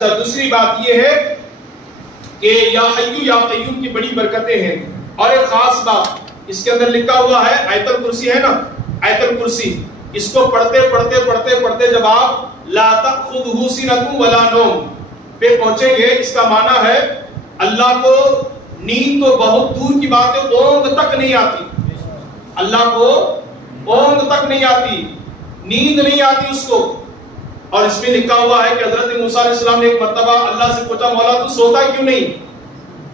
دوسری بات یہ ہے کہ یا حیو یا قیوم کی بڑی برکتیں ہیں، اور ایک خاص بات اس کے اندر لکھا ہوا ہے، آیت الکرسی ہے نا، آیت الکرسی اس کو پڑھتے پڑھتے پڑھتے پڑھتے جب آپ لا تأخذہ سنۃ ولا نوم پہ پہنچیں گے، اس کا معنی ہے اللہ کو نیند تو بہت دور کی بات ہے، اونگ تک نہیں آتی، اللہ کو اونگ تک نہیں آتی، نیند نہیں آتی اس کو۔ اور اس میں لکھا ہوا ہے کہ حضرت موسیٰ علیہ السلام نے ایک مرتبہ اللہ سے پوچھا، مولا تو سوتا کیوں نہیں،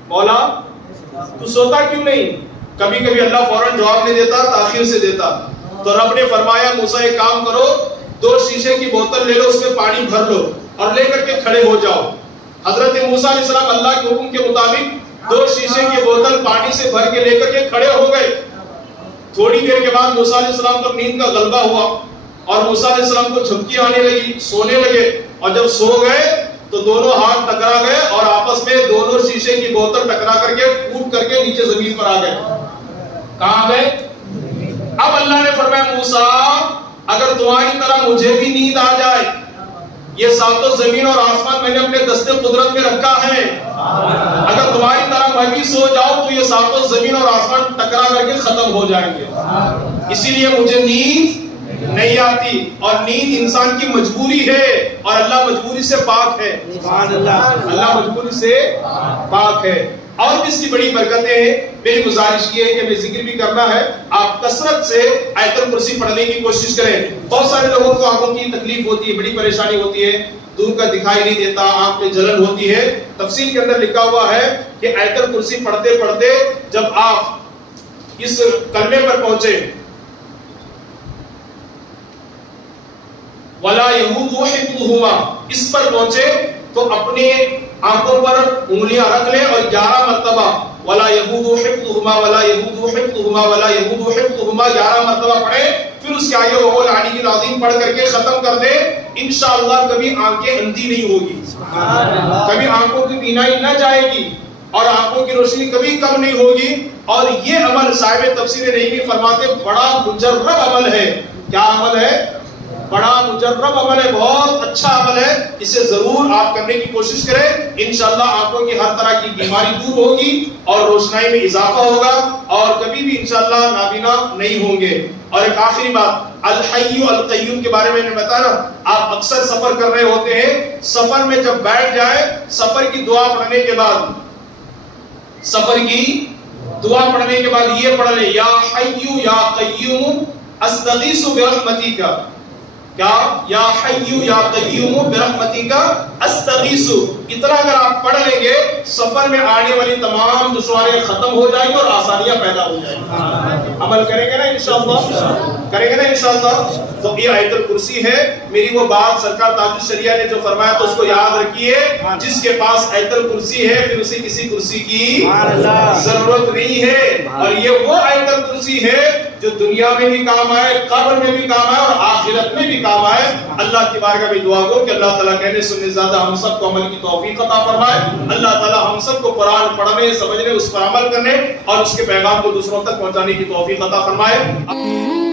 مولا تو سوتا کیوں نہیں؟ کبھی کبھی اللہ فوراً جواب نہیں دیتا، تاخیر سے دیتا، تو رب نے فرمایا موسیٰ ایک کام کرو، 2 شیشے کی بوتل لے لو، اس میں پانی بھر لو اور لے کر کے کھڑے ہو جاؤ۔ حضرت موسیٰ علیہ السلام اللہ کے حکم کے مطابق 2 شیشے کی بوتل پانی سے بھر کے لے کر کے کھڑے ہو گئے۔ تھوڑی دیر کے بعد موسیٰ علیہ السلام پر نیند کا غلبہ ہوا اور موسیٰ علیہ السلام کو جھپکی آنے لگی، سونے لگے، اور جب سو گئے تو دونوں ہاتھ ٹکرا گئے اور آپس میں دونوں شیشے کی بوتل ٹکرا کر کے ٹوٹ کر کے نیچے زمین پر آ گئے۔ کہاں گئے؟ اب اللہ نے فرمایا موسیٰ اگر تمہاری طرح مجھے بھی نیند آ جائے، یہ ساتوں زمین اور آسمان میں نے اپنے دستے قدرت میں رکھا ہے، اگر تمہاری طرح میں بھی سو جاؤں تو یہ ساتوں زمین اور آسمان ٹکرا کر کے ختم ہو جائیں گے، اسی لیے مجھے نیند نہیں آتی، اور نیند انسان کی مجبوری ہے، اور اللہ مجبوری سے پاک ہے، اللہ مجبوری سے پاک ہے۔ اور بھی اس کی بڑی برکتیں ہیں، میری گزارش یہ ہے کہ میں ذکر بھی کرنا ہے، آپ کثرت سے آیت الکرسی پڑھنے کی کوشش کریں۔ بہت سارے لوگوں کو آنکھوں کی تکلیف ہوتی ہے، بڑی پریشانی ہوتی ہے، دور کا دکھائی نہیں دیتا، آنکھ میں جلن ہوتی ہے، تفسیر کے اندر لکھا ہوا ہے کہ آیت الکرسی پڑھتے پڑھتے جب آپ اس کلمے پر پہنچے وَلَا يَهُودُ حِفْظُهُمَا، اس پر پہنچے تو اپنے آنکھوں پر انگلیاں رکھ لیں اور 11 مرتبہ وَلَا يَهُودُ حِفْظُهُمَا وَلَا يَهُودُ حِفْظُهُمَا وَلَا يَهُودُ حِفْظُهُمَا 11 مرتبہ پڑھیں، پھر اس کے آیے وَهُوَ الْعَلِيُّ الْعَظِيمُ پڑھ کر کے ختم کر دیں، انشاءاللہ کبھی آنکھیں اندھی نہیں ہوگی، کبھی آنکھوں کی بینائی نہ جائے گی، اور آنکھوں کی روشنی کبھی کم نہیں ہوگی۔ اور یہ عمل صاحب تفسیر نعیمی فرماتے بڑا مجرب عمل ہے۔ کیا عمل ہے؟ بڑا مجرب عمل ہے، بہت اچھا عمل ہے، اسے ضرور آپ کرنے کی کوشش کریں، انشاءاللہ آنکھوں کی ہر طرح کی بیماری دور ہوگی اور روشنائی میں اضافہ ہوگا، اور کبھی بھی انشاءاللہ نابینا نہیں ہوں گے۔ اور ایک آخری بات، الحی القیوم کے بارے میں نے بتایا، آپ اکثر سفر کر رہے ہوتے ہیں، سفر میں جب بیٹھ جائے، سفر کی دعا پڑھنے کے بعد یہ پڑھ لیں، یا حی یا قیوم استغیث برحمتک، کیا یا حی یا قیوم برحمتک استغیث، اتنا اگر آپ پڑھ لیں گے سفر میں آنے والی تمام دشواریاں ختم ہو جائیں گی اور آسانیاں پیدا ہو جائیں گی۔ عمل کریں گے نا انشاءاللہ، کریں گے نا انشاءاللہ۔ تو یہ آیت الکرسی ہے، میری وہ بات سرکار تاج الشریعہ نے جو فرمایا تو اس کو یاد رکھیے، جس کے پاس آیت الکرسی ہے پھر اسے کسی کرسی کی ضرورت نہیں ہے، اور یہ وہ آیت الکرسی ہے جو دنیا میں بھی کام آئے، قبر میں بھی کام آئے اور آخرت میں بھی کام آئے۔ اللہ کی بارگاہ میں دعا کو کہ اللہ تعالیٰ کہنے سننے زیادہ ہم سب کو عمل کی توفیق عطا فرمائے، اللہ تعالیٰ ہم سب کو قرآن پڑھنے، سمجھنے، اس پر عمل کرنے اور اس کے پیغام کو دوسروں تک پہنچانے کی توفیق عطا فرمائے۔